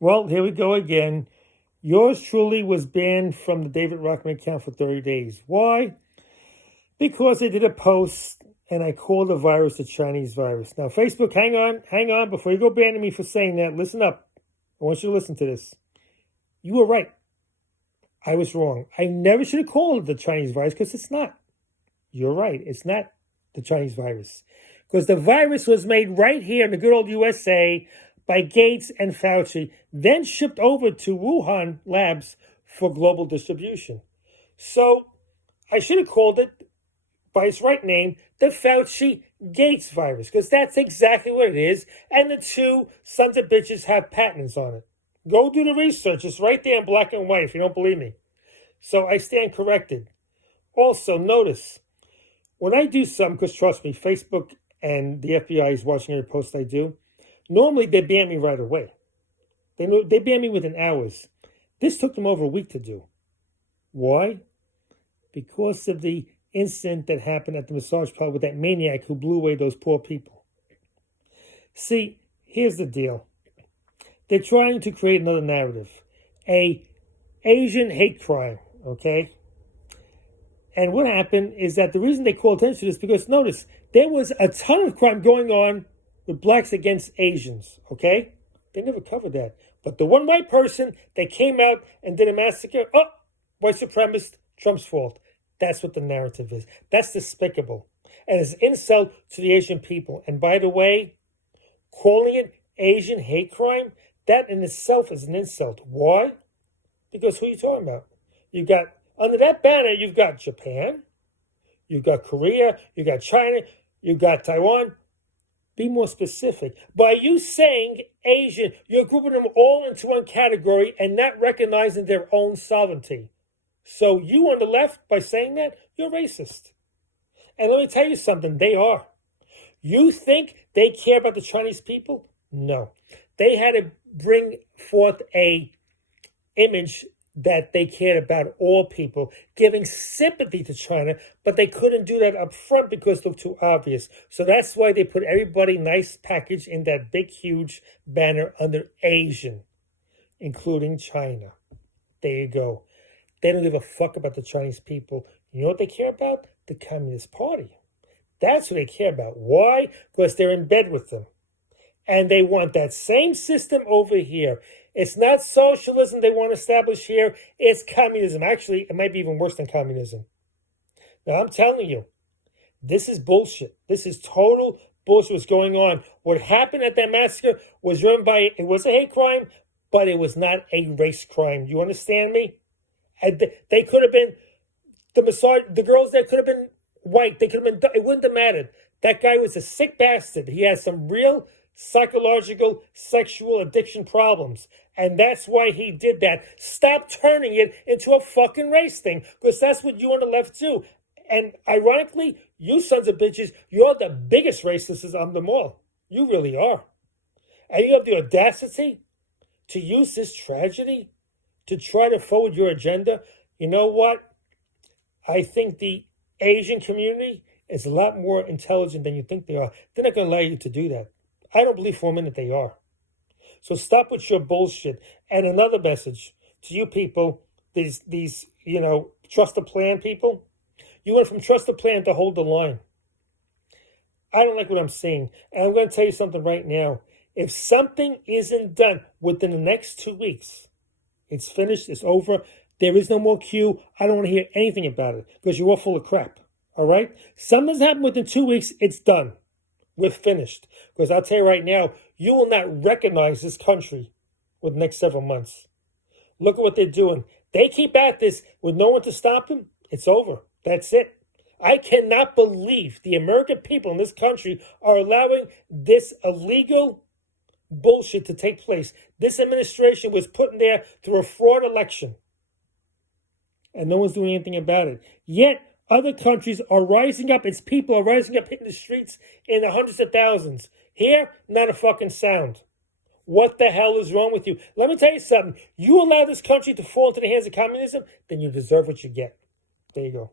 Well, here we go again. Yours truly was banned from the David Rockman account for 30 days. Why? Because I did a post and I called the virus the Chinese virus. Now, Facebook, hang on. Before you go banning me for saying that, listen up. I want you to listen to this. You were right. I was wrong. I never should have called it the Chinese virus because it's not. You're right. It's not the Chinese virus. Because the virus was made right here in the good old USA by Gates and Fauci, then shipped over to Wuhan labs for global distribution. So I should have called it by its right name, the Fauci Gates virus, because that's exactly what it is. And the two sons of bitches have patents on it. Go do the research. It's right there in black and white if you don't believe me. So I stand corrected. Also, notice, when I do something, because trust me, Facebook and the FBI is watching every post I do, normally they ban me right away. They ban me within hours. This took them over a week to do. Why? Because of the incident that happened at the massage parlor with that maniac who blew away those poor people. See, here's the deal. They're trying to create another narrative. A Asian hate crime, okay? And what happened is that the reason they call attention to this is because, notice, there was a ton of crime going on with blacks against Asians, okay? They never covered that. But the one white person that came out and did a massacre, white supremacist, Trump's fault. That's what the narrative is. That's despicable. And it's an insult to the Asian people. And by the way, calling it Asian hate crime, that in itself is an insult. Why? Because who are you talking about? You got, under that banner, you've got Japan, you've got Korea, you got China, you got Taiwan. Be more specific. By you saying Asian, you're grouping them all into one category and not recognizing their own sovereignty. So you on the left, by saying that, you're racist. And let me tell you something, they are. You think they care about the Chinese people? No. They had to bring forth a image that they cared about all people, giving sympathy to China, but they couldn't do that up front because it looked too obvious. So that's why they put everybody nice package in that big, huge banner under Asian, including China. There you go. They don't give a fuck about the Chinese people. You know what they care about? The Communist Party. That's what they care about. Why? Because they're in bed with them. And they want that same system over here. It's not socialism they want to establish here. It's communism. Actually, it might be even worse than communism. Now, I'm telling you, this is bullshit. This is total bullshit what's going on. What happened at that massacre was run by, it was a hate crime, but it was not a race crime. You understand me? And they could have been, the girls there could have been white. They could have been, it wouldn't have mattered. That guy was a sick bastard. He has some real psychological, sexual addiction problems. And that's why he did that. Stop turning it into a fucking race thing, because that's what you on the left do. And ironically, you sons of bitches, you're the biggest racists of them all. You really are. And you have the audacity to use this tragedy to try to forward your agenda. You know what? I think the Asian community is a lot more intelligent than you think they are. They're not going to allow you to do that. I don't believe for a minute they are. So stop with your bullshit. And another message to you people, these trust the plan people. You went from trust the plan to hold the line. I don't like what I'm seeing. And I'm going to tell you something right now. If something isn't done within the next 2 weeks, it's finished, it's over, there is no more queue. I don't want to hear anything about it because you're all full of crap. All right? Something's happened within 2 weeks, it's done. We're finished. Because I'll tell you right now, you will not recognize this country with the next several months. Look at what they're doing. They keep at this with no one to stop them. It's over. That's it. I cannot believe the American people in this country are allowing this illegal bullshit to take place. This administration was put in there through a fraud election. And no one's doing anything about it. Yet, other countries are rising up. Its people are rising up, hitting the streets in the hundreds of thousands. Here, not a fucking sound. What the hell is wrong with you? Let me tell you something. You allow this country to fall into the hands of communism, then you deserve what you get. There you go.